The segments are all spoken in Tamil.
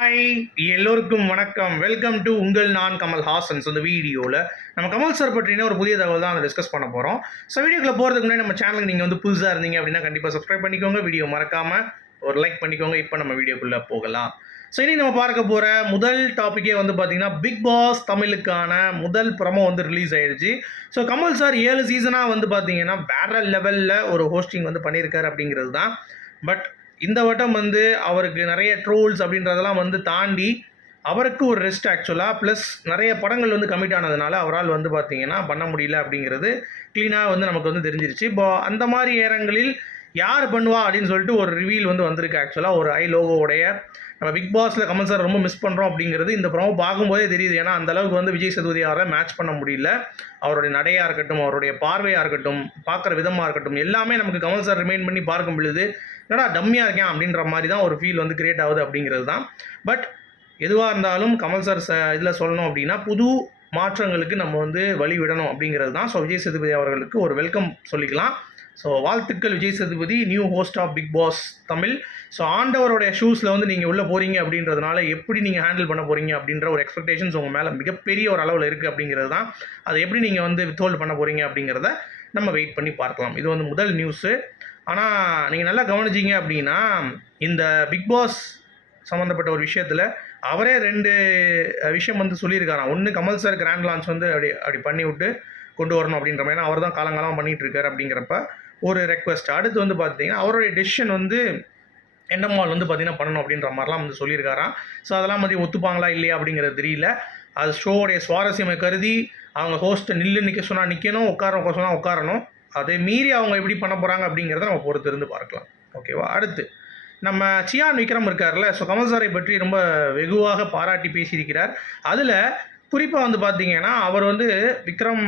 ஹாய் எல்லோருக்கும் வணக்கம். வெல்கம் டு உங்கள் நான் கமல் ஹாசன்ஸ் இந்த வீடியோவில் நம்ம கமல் சார் பற்றின ஒரு புதிய தகவல் தான் அதை டிஸ்கஸ் பண்ண போகிறோம் ஸோ வீடியோக்குள்ள போகிறதுக்கு முன்னாடி நம்ம சேனலுக்கு நீங்கள் வந்து புதுசாக இருந்தீங்க அப்படின்னா கண்டிப்பாக சப்ஸ்கிரைப் பண்ணிக்கோங்க. வீடியோ மறக்காமல் ஒரு லைக் பண்ணிக்கோங்க. இப்போ நம்ம வீடியோக்குள்ளே போகலாம். ஸோ இனி நம்ம பார்க்க போகிற முதல் டாப்பிக்கே வந்து பார்த்தீங்கன்னா பிக் பாஸ் தமிழுக்கான முதல் ப்ரமோ வந்து ரிலீஸ் ஆயிடுச்சு ஸோ கமல் சார் ஏழு சீசனாக வந்து பார்த்தீங்கன்னா வேற லெவலில் ஒரு ஹோஸ்டிங் வந்து பண்ணியிருக்காரு அப்படிங்கிறது தான். பட் இந்த வட்டம் வந்து அவருக்கு நிறைய ட்ரோல்ஸ் அப்படின்றதெல்லாம் வந்து தாண்டி அவருக்கு ஒரு ரெஸ்ட் ஆக்சுவலாக ப்ளஸ் நிறைய படங்கள் வந்து கமிட் ஆனதுனால அவரால் வந்து பார்த்திங்கன்னா பண்ண முடியல அப்படிங்கிறது க்ளீனாக வந்து நமக்கு வந்து தெரிஞ்சிருச்சு. இப்போ அந்த மாதிரி நேரங்களில் யார் பண்ணுவா அப்படின்னு சொல்லிட்டு ஒரு ரிவீல் வந்து வந்திருக்கு ஆக்சுவலாக ஒரு ஐ லோகோவுடைய. நம்ம பிக் பாஸில் கமல் சார் ரொம்ப மிஸ் பண்ணுறோம் அப்படிங்கிறது இந்த ப்ரோமோ பார்க்கும்போதே தெரியுது. ஏன்னா அந்த அளவுக்கு வந்து விஜய் சேதுபதியால் மேட்ச் பண்ண முடியல. அவருடைய நடையாக இருக்கட்டும் அவருடைய பார்வையாக இருக்கட்டும் பார்க்குற விதமாக இருக்கட்டும் எல்லாமே நமக்கு கமல் சார் ரிமைண்ட் பண்ணி பார்க்கும் பொழுது என்னடா டம்மியாக இருக்கேன் அப்படின்ற மாதிரி தான் ஒரு ஃபீல் வந்து கிரியேட் ஆகுது அப்படிங்கிறது தான். பட் எதுவாக இருந்தாலும் கமல் சார் ச இதில் சொல்லணும் அப்படின்னா புது மாற்றங்களுக்கு நம்ம வந்து வழி விடணும் அப்படிங்கிறது தான். ஸோ விஜய் சேதுபதி அவர்களுக்கு ஒரு வெல்கம் சொல்லிக்கலாம். ஸோ வாழ்த்துக்கள் Vijay Sethupathi new host of Bigg Boss Tamil. So ஆண்டவருடைய ஷூஸில் வந்து நீங்கள் உள்ளே போகிறீங்க அப்படின்றதுனால எப்படி நீங்கள் ஹேண்டில் பண்ண போகிறீங்க அப்படின்ற ஒரு எக்ஸ்பெக்டேஷன்ஸ் உங்கள் மேலே மிகப்பெரிய ஒரு அளவில் இருக்குது அப்படிங்கிறது தான். அதை எப்படி நீங்கள் வந்து வித்ஹோல்ட் பண்ண போகிறீங்க அப்படிங்கிறத நம்ம வெயிட் பண்ணி பார்க்கலாம். இது வந்து முதல் நியூஸு ஆனால் நீங்கள் நல்லா கவனிச்சிங்க அப்படின்னா இந்த பிக் பாஸ் சம்மந்தப்பட்ட ஒரு விஷயத்தில் அவரே ரெண்டு விஷயம் வந்து சொல்லியிருக்காராம். ஒன்று கமல் சார் கிராண்ட் லான்ச் வந்து அப்படி அப்படி பண்ணி விட்டு கொண்டு வரணும் அப்படின்ற மாதிரி ஏன்னா அவர் தான் காலங்காலமாக பண்ணிகிட்டு இருக்கார் அப்படிங்கிறப்ப ஒரு ரெக்வஸ்ட் அடுத்து வந்து பார்த்தீங்கன்னா அவருடைய டெசிஷன் வந்து என்எம்ஆல் வந்து பார்த்தீங்கன்னா பண்ணணும் அப்படின்ற மாதிரிலாம் வந்து சொல்லியிருக்காராம். ஸோ அதெல்லாம் வந்து ஒத்துப்பாங்களா இல்லையா அப்படிங்கிறது தெரியல. அது ஷோவுடைய சுவாரஸ்யமை கருதி அவங்க ஹோஸ்ட்டை நில்லு நிற்க சொன்னால் நிற்கணும் உட்கார சொன்னால் உட்காரணும். அதை மீறி அவங்க எப்படி பண்ண போகிறாங்க அப்படிங்கிறத நம்ம பொறுத்து இருந்து பார்க்கலாம் ஓகேவா அடுத்து நம்ம சியான் விக்ரம் இருக்கார்ல ஸோ கமல் சாரை பற்றி ரொம்ப வெகுவாக பாராட்டி பேசியிருக்கிறார். அதில் குறிப்பாக வந்து பார்த்தீங்கன்னா அவர் வந்து விக்ரம்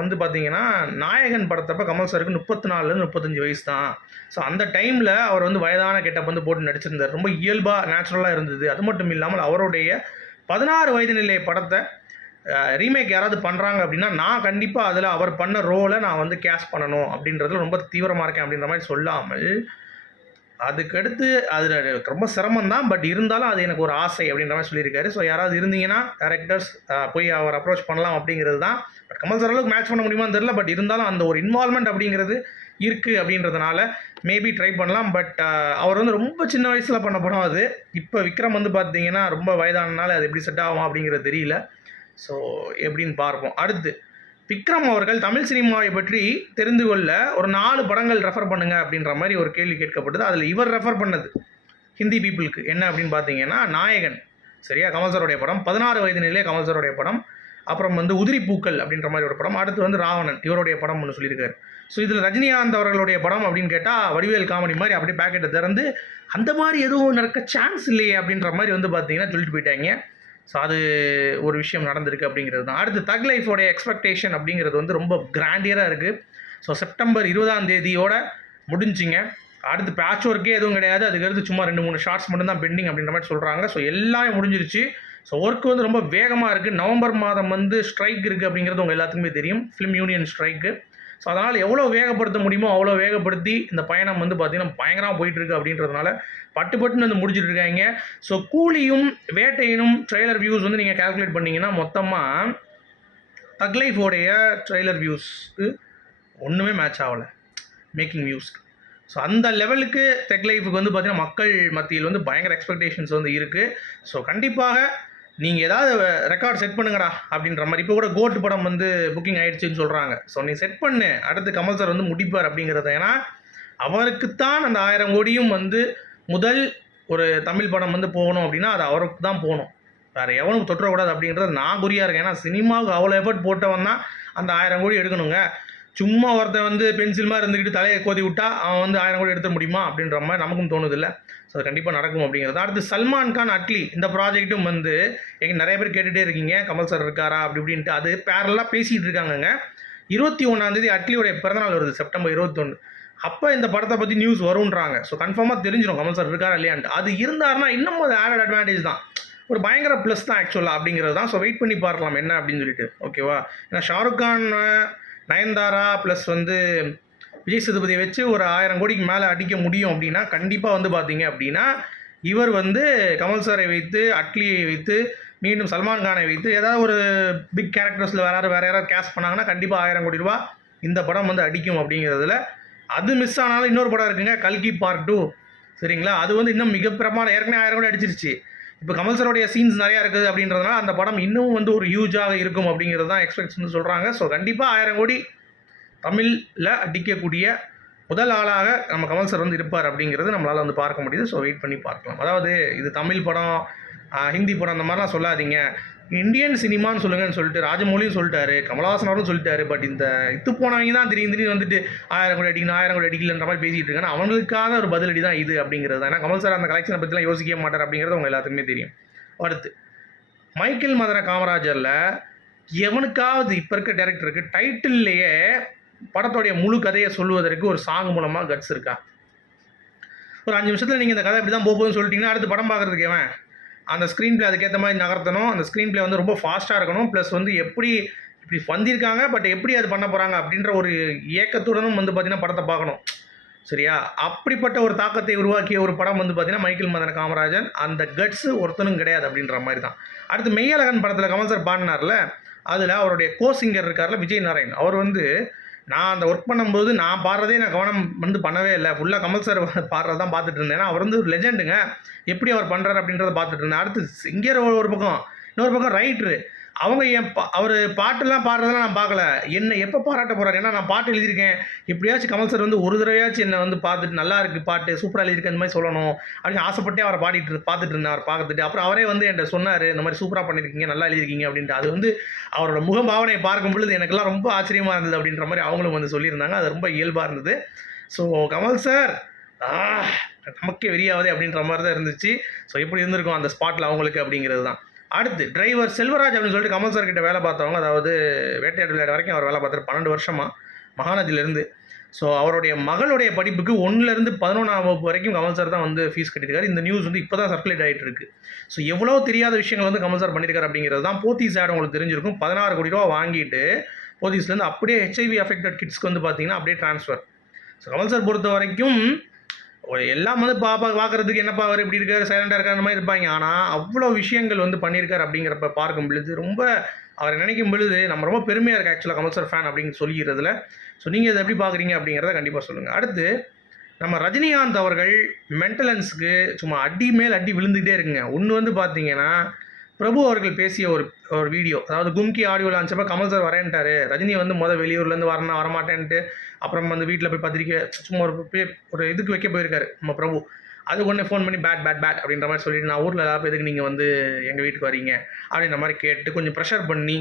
வந்து பார்த்தீங்கன்னா நாயகன் படத்தப்ப கமல் சாருக்கு முப்பத்தி நாலுலேருந்து முப்பத்தஞ்சு வயசு தான். ஸோ அந்த டைமில் அவர் வந்து வயதான கெட்டப் வந்து போட்டு நடிச்சிருந்தார். ரொம்ப இயல்பாக நேச்சுரலாக இருந்தது. அது மட்டும் இல்லாமல் அவருடைய பதினாறு வயது நிலை படத்தை ரீமேக் யாராவது பண்ணுறாங்க அப்படின்னா நான் கண்டிப்பாக அதில் அவர் பண்ண ரோலை நான் வந்து கேஷ் பண்ணணும் அப்படின்றதுல ரொம்ப தீவிரமாக இருக்கேன் அப்படின்ற மாதிரி சொல்லாமல் அதுக்கடுத்து அதில் ரொம்ப சிரமம் தான் பட் இருந்தாலும் அது எனக்கு ஒரு ஆசை அப்படின்ற மாதிரி சொல்லியிருக்காரு. ஸோ யாராவது இருந்தீங்கன்னா டேரக்டர்ஸ் போய் அவர் அப்ரோச் பண்ணலாம் அப்படிங்கிறது தான். பட் கமல் சார் அளவுக்கு மேட்ச் பண்ண முடியுமான்னு தெரில பட் இருந்தாலும் அந்த ஒரு இன்வால்மெண்ட் அப்படிங்கிறது இருக்குது அப்படின்றதுனால மேபி ட்ரை பண்ணலாம். பட் அவர் வந்து ரொம்ப சின்ன வயசில் பண்ண படம் அது. இப்போ விக்ரம் வந்து பார்த்தீங்கன்னா ரொம்ப வயதானனால அது எப்படி செட் ஆகும் அப்படிங்கிறது தெரியல. ஸோ எப்படின்னு பார்ப்போம். அடுத்து விக்ரம் அவர்கள் தமிழ் சினிமாவை பற்றி தெரிந்து கொள்ள ஒரு நாலு படங்கள் ரெஃபர் பண்ணுங்க அப்படின்ற மாதிரி ஒரு கேள்வி கேட்கப்பட்டது. அதில் இவர் ரெஃபர் பண்ணது ஹிந்தி பீப்புளுக்கு. என்ன அப்படின்னு பார்த்தீங்கன்னா நாயகன். சரியா? கமல் சாருடைய படம். பதினாறு வயது நிலையே கமல் சாருடைய படம். அப்புறம் வந்து உதிரி பூக்கள் அப்படின்ற மாதிரி ஒரு படம். அடுத்து வந்து ராவணன் இவருடைய படம் ஒன்று சொல்லியிருக்காரு. ஸோ இதில் ரஜினிகாந்த் அவர்களுடைய படம் அப்படின்னு கேட்டால் வடிவேல் காமெடி மாதிரி அப்படியே பேக்கெட்டை திறந்து அந்த மாதிரி எதுவும் நடக்க சான்ஸ் இல்லையே அப்படின்ற மாதிரி வந்து பார்த்தீங்கன்னா சொல்லிட்டு போயிட்டாங்க. ஸோ அது ஒரு விஷயம் நடந்திருக்கு அப்படிங்கிறது தான். அடுத்து தக் லைஃபோடைய எக்ஸ்பெக்டேஷன் அப்படிங்கிறது வந்து ரொம்ப கிராண்டியராக இருக்குது ஸோ செப்டம்பர் இருபதாம் தேதியோட முடிஞ்சிங்க. அடுத்து பேட்ச் ஒர்க்கே எதுவும் கிடையாது. அதுக்கடுத்து சும்மா ரெண்டு மூணு ஷார்ட்ஸ் மட்டும் தான் பெண்டிங் அப்படின்ற மாதிரி சொல்கிறாங்க ஸோ எல்லாமே முடிஞ்சிருச்சு. ஸோ ஒர்க் வந்து ரொம்ப வேகமாக இருக்குது நவம்பர் மாதம் வந்து ஸ்ட்ரைக் இருக்குது அப்படிங்கிறது உங்கள் எல்லாத்துக்குமே தெரியும். ஃபிலிம் யூனியன் ஸ்ட்ரைக்கு ஸோ அதனால் எவ்வளோ வேகப்படுத்த முடியுமோ அவ்வளோ வேகப்படுத்தி இந்த பயணம் வந்து பார்த்திங்கன்னா பயங்கரமாக போயிட்டுருக்கு அப்படின்றதுனால பட்டு பட்டுன்னு வந்து முடிச்சிட்டு இருக்காங்க. ஸோ கூலியும் வேட்டையினும் ட்ரெய்லர் வியூஸ் வந்து நீங்கள் கால்குலேட் பண்ணிங்கன்னா மொத்தமாக தக்லைஃபோடைய ட்ரெய்லர் வியூஸ்க்கு ஒன்றுமே மேட்ச் ஆகலை. மேக்கிங் வியூஸ்க்கு ஸோ அந்த லெவலுக்கு தெக் லைஃபுக்கு வந்து பார்த்திங்கன்னா மக்கள் மத்தியில் வந்து பயங்கர எக்ஸ்பெக்டேஷன்ஸ் வந்து இருக்குது ஸோ கண்டிப்பாக நீங்கள் ஏதாவது ரெக்கார்ட் செட் பண்ணுங்கடா அப்படின்ற மாதிரி. இப்போ கூட கோட் படம் வந்து புக்கிங் ஆயிடுச்சுன்னு சொல்கிறாங்க ஸோ நீ செட் பண்ணு. அடுத்து கமல் சார் வந்து முடிப்பார் அப்படிங்கிறத. ஏன்னா அவருக்குத்தான் அந்த ஆயிரம் கோடியும் வந்து முதல் ஒரு தமிழ் படம் வந்து போகணும் அப்படின்னா அது அவருக்கு தான் போகணும். வேறு எவனும் தொற்றக்கூடாது அப்படின்றது நான் குறியாக இருக்கேன். ஏன்னா சினிமாவுக்கு அவ்வளோ எஃபர்ட் போட்டவன் தான் அந்த ஆயிரம் கோடி எடுக்கணுங்க. சும்மா ஒருத்தன் வந்து பென்சில் மாதிரி இருந்துக்கிட்டு தலையை கோதி விட்டா அவன் வந்து ஆயிரம் கோடி எடுத்துட முடியுமா? அப்படின்ற மாதிரி நமக்கும் தோணுதில்ல. ஸோ அது கண்டிப்பாக நடக்கும் அப்படிங்கிறது. அடுத்து சல்மான் கான் அட்லி இந்த ப்ராஜெக்ட்டும் வந்து எங்க நிறைய பேர் கேட்டுகிட்டே இருக்கீங்க. கமல் சார் இருக்காரா? அப்படி இப்படின்ட்டு அது பேரலாக பேசிகிட்டு இருக்காங்கங்க. இருபத்தி ஒன்றாந்தேதி அட்லியோடைய பிறந்தநாள் வருது செப்டம்பர் இருபத்தொன்று அப்போ இந்த படத்தை பற்றி நியூஸ் வரும்ன்றாங்க. ஸோ கன்ஃபார்மாக தெரிஞ்சிடும் கமல் சார் இருக்காரா இல்லையான்ட்டு. அது இருந்தாருன்னா இன்னும் அது ஆடட் அட்வான்டேஜ் தான். ஒரு பயங்கர ப்ளஸ் தான் ஆக்சுவலாக அப்படிங்கிறது தான். ஸோ வெயிட் பண்ணி பார்க்கலாம் என்ன அப்படின்னு சொல்லிட்டு. ஓகேவா ஏன்னா ஷாருக் கான் நயன்தாரா ப்ளஸ் வந்து விஜய் சேதுபதியை வச்சு ஒரு ஆயிரம் கோடிக்கு மேலே அடிக்க முடியும் அப்படின்னா கண்டிப்பாக வந்து பார்த்தீங்க அப்படின்னா இவர் வந்து கமல் சாரை வைத்து அட்லியை வைத்து மீண்டும் சல்மான் கானை வைத்து ஏதாவது ஒரு பிக் கேரக்டர்ஸில் வேற யாரும் வேறு யாராவது கேஸ்ட் பண்ணாங்கன்னா கண்டிப்பாக ஆயிரம் கோடி ரூபா இந்த படம் வந்து அடிக்கும் அப்படிங்கிறதுல. அது மிஸ் ஆனாலும் இன்னொரு படம் இருக்குங்க கல்கி பார்ட் டூ சரிங்களா? அது வந்து இன்னும் மிக பிரமாணம் ஏற்கனவே ஆயிரம் கோடி அடிச்சிருச்சு. இப்போ கமல் சாரோடைய சீன்ஸ் நிறையா இருக்குது அப்படின்றதுனால அந்த படம் இன்னும் வந்து ஒரு ஹியூஜாக இருக்கும் அப்படிங்கிறது தான் எக்ஸ்பெக்ட்ஸ்னு சொல்கிறாங்க ஸோ கண்டிப்பாக ஆயிரம் கோடி தமிழில் அடிக்கக்கூடிய முதல் ஆளாக நம்ம கமல் சார் வந்து இருப்பார் அப்படிங்கிறது நம்மளால் வந்து பார்க்க முடியுது. ஸோ வெயிட் பண்ணி பார்க்கலாம். அதாவது இது தமிழ் படம் ஹிந்தி படம் அந்த மாதிரிலாம் சொல்லாதீங்க. இந்தியன் சினிமான்னு சொல்லுங்கன்னு சொல்லிட்டு ராஜமௌலியும் சொல்லிட்டாரு கமலஹாசன் சொல்லிட்டாரு. பட் இந்த இத்து போனவங்க தான் திடீர் திடீர்னு வந்துட்டு ஆயிரம் கோடி அடிக்கணும் ஆயிரம் கோடி அடிக்கலன்ற மாதிரி பேசிட்டு இருக்காங்க. அவங்களுக்கான ஒரு பதிலடி தான் இது அப்படிங்கிறது தான். ஏன்னா கமல் சார் அந்த கலெக்ஷனை பற்றிலாம் யோசிக்கவே மாட்டார் அப்படிங்கிறது அவங்க எல்லாத்துக்குமே தெரியும். அடுத்து மைக்கேல் மதன காமராஜரில் எவனுக்காவது இப்போ இருக்க டேரக்டருக்கு டைட்டில்லையே படத்தோடைய முழு கதையை சொல்லுவதற்கு ஒரு சாங் மூலமாக கட்ஸ் இருக்கா? ஒரு அஞ்சு நிமிஷத்தில் நீங்கள் இந்த கதை இப்படி தான் போகுதுன்னு சொல்லிட்டீங்கன்னா அடுத்து படம் பார்க்குறதுக்கு எவன்? அந்த ஸ்க்ரீன் பிளே அதுக்கேற்ற மாதிரி நகர்த்தணும். அந்த ஸ்க்ரீன் பிளே வந்து ரொம்ப ஃபாஸ்ட்டாக இருக்கணும். ப்ளஸ் வந்து எப்படி இப்படி வந்திருக்காங்க பட் எப்படி அது பண்ண போகிறாங்க அப்படின்ற ஒரு ஏக்கத்துடனும் வந்து பார்த்தீங்கன்னா படத்தை பார்க்கணும். சரியா? அப்படிப்பட்ட ஒரு தாக்கத்தை உருவாக்கிய ஒரு படம் வந்து பார்த்தீங்கன்னா மைக்கேல் மதன காமராஜன் அந்த கட்ஸு ஒருத்தனும் கிடையாது அப்படின்ற மாதிரி தான். அடுத்து மெய்யழகன் படத்தில் கமல் சார் பாடினார்ல அதில் அவருடைய கோசிங்கர் இருக்கார்ல விஜய் நாராயண். அவர் வந்து நான் அந்த ஒர்க் பண்ணும்போது நான் பாடுறதே நான் கவனம் வந்து பண்ணவே இல்லை. ஃபுல்லாக கமல் சார் பாடுறது தான் பார்த்துட்டு இருந்தேன். ஏன்னா அவர் வந்து ஒரு லெஜெண்டுங்க எப்படி அவர் பண்ணுறாரு அப்படின்றத பார்த்துட்டு இருந்தேன். அடுத்து சிங்கர் ஒரு பக்கம். இன்னொரு பக்கம் ரைட்ரு அவங்க என் பா அவர் பாட்டெல்லாம் பாடுறதெல்லாம் நான் பார்க்கல. என்னை எப்போ பாராட்ட போகிறாரு ஏன்னா நான் பாட்டு எழுதியிருக்கேன். எப்படியாச்சும் கமல் சார் வந்து ஒரு தடவையாச்சும் என்னை வந்து பார்த்துட்டு நல்லா இருக்குது பாட்டு சூப்பராக எழுதியிருக்கேன் அந்த மாதிரி சொல்லணும். அப்படின்னு ஆசைப்பட்டே அவரை பாடிட்டு பார்த்துட்டு இருந்தேன் அவர் பார்த்துட்டு அப்புறம் அவரே வந்து என்கிட்ட சொன்னார் இந்த மாதிரி சூப்பராக பண்ணியிருக்கீங்க நல்லா எழுதியிருக்கீங்க அப்படின்ட்டு. அது வந்து அவரோட முகம் பாவனையை பார்க்கும் பொழுது எனக்கெல்லாம் ரொம்ப ஆச்சரியமாக இருந்தது அப்படின்ற மாதிரி அவங்களும் வந்து சொல்லியிருந்தாங்க. அது ரொம்ப இயல்பாக இருந்தது. ஸோ கமல் சார் நமக்கே வெறியாவதே அப்படின்ற மாதிரி தான் இருந்துச்சு. ஸோ எப்படி இருந்திருக்கும் அந்த ஸ்பாட்டில் அவங்களுக்கு அப்படிங்கிறது தான். அடுத்து டிரைவர் செல்வராஜ் அப்படின்னு சொல்லிட்டு கமல் சார் கிட்ட வேலை பார்த்தவங்க அதாவது வேட்டையாடு விளையாடு வரைக்கும் அவர் வேலை பார்த்தாரு பன்னெண்டு வருஷமாக மகாநதியிலேருந்து. ஸோ அவருடைய மகளுடைய படிப்புக்கு ஒன்றுலேருந்து பதினொன்றாம் வகுப்பு வரைக்கும் கமல் சார் தான் வந்து ஃபீஸ் கட்டியிருக்காரு. இந்த நியூஸ் வந்து இப்போ தான் சர்க்குலேட் ஆகிட்டு இருக்கு ஸோ எவ்வளோ தெரியாத விஷயங்கள் வந்து கமல் சார் பண்ணியிருக்காரு அப்படிங்கிறது தான் போத்தீஸ் ஆட் உங்களுக்கு தெரிஞ்சிருக்கும். பதினாறு கோடி ரூபா வாங்கிட்டு போத்தீஸ்லேருந்து அப்படியே ஹெச்ஐவி அஃபெக்டட் கிட்ஸ்க்கு வந்து பார்த்தீங்கன்னா அப்படியே ட்ரான்ஸ்ஃபர் ஸோ கமல் சார் பொறுத்த வரைக்கும் ஒரு எல்லாம் வந்து பாப்பா பார்க்குறதுக்கு என்னப்பா அவர் இப்படி இருக்கார் சைலண்டாக இருக்கார் அந்த மாதிரி இருப்பாங்க. ஆனால் அவ்வளோ விஷயங்கள் வந்து பண்ணியிருக்காரு அப்படிங்கிறப்ப பார்க்கும் பொழுது ரொம்ப அவரை நினைக்கும் பொழுது நம்ம ரொம்ப பெருமையாக இருக்குது ஆக்சுவலாக கமல் சார் ஃபேன் அப்படின்னு சொல்லிக்கிறதுல. ஸோ நீங்கள் இதை எப்படி பார்க்குறீங்க அப்படிங்கிறத கண்டிப்பாக சொல்லுங்கள் அடுத்து நம்ம ரஜினிகாந்த் அவர்கள் மென்டலன்ஸுக்கு சும்மா அடி மேல் அடி விழுந்துகிட்டே இருக்குங்க. ஒன்று வந்து பார்த்தீங்கன்னா பிரபு அவர்கள் பேசிய ஒரு ஒரு வீடியோ. அதாவது கும்கி ஆடியோ லான்ச்சப்போ கமல் சார் வரேன்ட்டாரு. ரஜினி வந்து மொதல் வெளியூர்லேருந்து வரணும் வரமாட்டேன்ட்டு அப்புறம் வந்து வீட்டில் போய் பத்திரிக்கை சும்மா ஒரு பே- ஒரு இதுக்கு வைக்க போயிருக்காரு நம்ம பிரபு. அது உடனே ஃபோன் பண்ணி பேட் பேட் பேட் அப்படின்ற மாதிரி சொல்லிட்டு நான் ஊரில் எல்லாரும் எதுக்கு நீங்கள் வந்து எங்கள் வீட்டுக்கு வரீங்க? அப்படின்ற மாதிரி கேட்டு கொஞ்சம் ப்ரெஷர் பண்ணி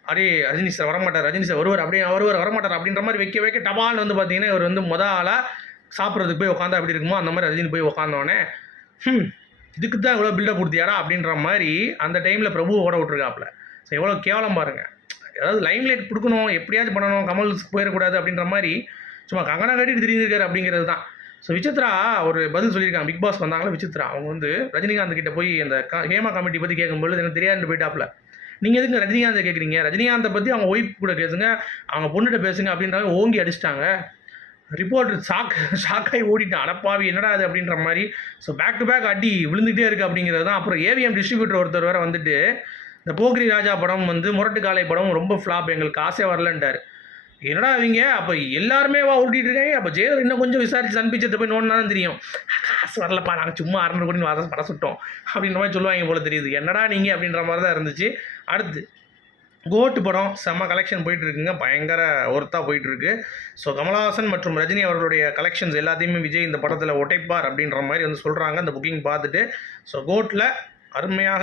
அப்படியே ரஜினி சார் வரமாட்டார் ரஜினி சார் வருவார் அப்படியே வருவார் வரமாட்டார் அப்படின்ற மாதிரி வைக்க வைக்க டபால்னு வந்து பார்த்தீங்கன்னா இவர் வந்து மொதல் ஆளாக சாப்பிட்றதுக்கு போய் உட்காந்தா எப்படி இருக்குமோ அந்த மாதிரி ரஜினி போய் உட்காந்தோடனே இதுக்கு தான் இவ்வளோ பில்டப் கொடுத்தியாடா அப்படின்ற மாதிரி அந்த டைமில் பிரபு ஓட விட்ருக்காப்புல ஸோ எவ்வளோ கேவலம் பாருங்கள் அதாவது லைம் லைட் கொடுக்கணும் எப்படியாச்சும் பண்ணணும் கமல் போயிடக்கூடாது அப்படின்ற மாதிரி சும்மா கங்கனா கட்டிட்டு திரிஞ்சிருக்காரு அப்படிங்கிறது தான். ஸோ விசித்ரா ஒரு பதில் சொல்லியிருக்காங்க. பிக் பாஸ் வந்தாங்களா விசித்ரா. அவங்க வந்து ரஜினிகாந்த் கிட்ட போய் அந்த க- ஹேமா கமிட்டி பற்றி கேட்கும்போது எனக்கு தெரியாதுன்னு போயிட்டாப்புல நீங்கள் எதுக்கு ரஜினிகாந்தை கேட்குறீங்க? ரஜினிகாந்தை பற்றி அவங்க ஒய்ஃப் கூட பேசுங்க அவங்க பொண்ணுகிட்ட பேசுங்க அப்படின்ற ஓங்கி அடிச்சிட்டாங்க. ரிப்போர்ட்டர் ஷாக் ஷாக்காகி ஓடிட்டான் அடப்பாவி என்னடா அது அப்படின்ற மாதிரி. ஸோ பேக் டு பேக் அடி விழுந்துகிட்டே இருக்குது அப்படிங்கிறது தான் அப்புறம் ஏவிஎம் டிஸ்ட்ரிபியூட்டர் ஒருத்தர் வேறு வந்துட்டு இந்த போக்ரி ராஜா படம் வந்து முரட்டு காலை படம் ரொம்ப ஃப்ளாப் எங்களுக்கு காசே வரலன்ட்டார். என்னடா இவங்க? அப்போ எல்லாருமே வா ஓட்டிகிட்டு இருக்காங்க. அப்போ ஜெயலர் இன்னும் கொஞ்சம் விசாரிச்சு சன்பிச்சத்தை போய் நோண்டினா தான் தெரியும். காசு வரலப்பா நாங்கள் சும்மா அறநூறு கோடி வர படம் சுட்டோம். அப்படின்ற மாதிரி சொல்லுவாங்க போல தெரியுது. என்னடா நீங்கள் அப்படின்ற மாதிரி தான் இருந்துச்சு. அடுத்து கோட்டு படம் செம்ம கலெக்ஷன் போயிட்டுருக்குங்க. பயங்கர ஒர்த்தாக போயிட்டுருக்கு. ஸோ கமலஹாசன் மற்றும் ரஜினி அவர்களுடைய கலெக்ஷன்ஸ் எல்லாத்தையுமே விஜய் இந்த படத்தில் ஒட்டைப்பார் அப்படின்ற மாதிரி வந்து சொல்கிறாங்க அந்த புக்கிங் பார்த்துட்டு ஸோ கோட்டில் அருமையாக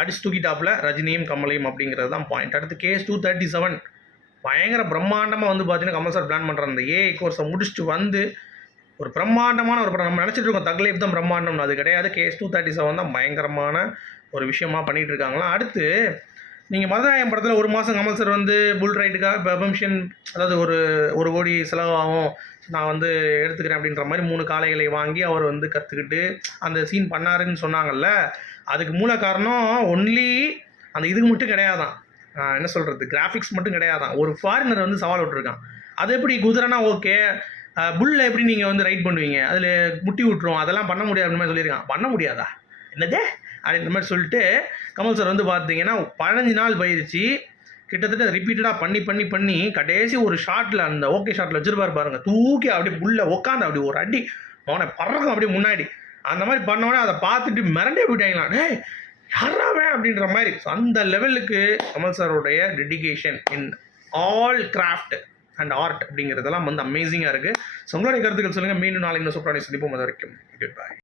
அடிச்சு தூக்கிட்டாப்பில் ரஜினியும் கமலையும் அப்படிங்கிறது தான் பாயிண்ட் அடுத்து கேஸ் டூ தேர்ட்டி செவன் பயங்கர பிரம்மாண்டமாக வந்து பார்த்தீங்கன்னா கமல் சார் பிளான் பண்ணுற அந்த ஏஐ கோர்ஸை முடிச்சுட்டு வந்து ஒரு பிரம்மாண்டமான ஒரு படம். நம்ம நினச்சிட்டு இருக்கோம் தக்லைஃப் தான் பிரம்மாண்டம் அது கிடையாது. கேஸ் டூ தேர்ட்டி செவன் தான் பயங்கரமான ஒரு விஷயமா பண்ணிகிட்டு இருக்காங்களாம். அடுத்து நீங்கள் மருதாயம் படத்தில் ஒரு மாதம் கமல் சார் வந்து புல் ரைட்டுக்காக பெர்மிஷன் அதாவது ஒரு ஒரு கோடி செலவாகும் நான் வந்து எடுத்துக்கிறேன் அப்படின்ற மாதிரி மூணு காளைகளை வாங்கி அவர் வந்து கற்றுக்கிட்டு அந்த சீன் பண்ணாருன்னு சொன்னாங்கல்ல அதுக்கு மூல காரணம் ஒன்லி அந்த இதுக்கு மட்டும் கிடையாதான். என்ன சொல்கிறது கிராஃபிக்ஸ் மட்டும் கிடையாதான். ஒரு ஃபாரினர் வந்து சவால் விட்டுருக்கான். அது எப்படி குதிரைனா ஓகே புல்ல எப்படி நீங்கள் வந்து ரைட் பண்ணுவீங்க? அதில் முட்டி விட்டுரும் அதெல்லாம் பண்ண முடியாது அப்படின்னு மாதிரி சொல்லியிருக்கான். பண்ண முடியாதா? என்னது? அப்படின்ற மாதிரி சொல்லிட்டு கமல் சார் வந்து பார்த்தீங்கன்னா பதினஞ்சு நாள் பயிற்சி கிட்டத்தட்ட ரிப்பீட்டடாக பண்ணி பண்ணி பண்ணி கடைசி ஒரு ஷாட்டில் அந்த ஓகே ஷாட்டில் வச்சிருப்பாரு பாருங்கள் தூக்கி அப்படியே உள்ளே உட்காந்து அப்படி ஒரு அடி அவனை பறக்கும் அப்படியே முன்னாடி. அந்த மாதிரி பண்ணோடனே அதை பார்த்துட்டு மிரண்டே போயிட்டாங்களா டேய் யாராவே அப்படின்ற மாதிரி. ஸோ அந்த லெவலுக்கு Kamal சாரோடைய dedication in all craft and art அப்படிங்கிறதெல்லாம் வந்து அமேசிங்காக இருக்குது ஸோ உங்களுடைய கருத்துக்கள் சொல்லுங்கள் மீண்டும் நாளைக்கு இன்னும் சூப்பரான சந்திப்போம். அது வரைக்கும் குட் பாய்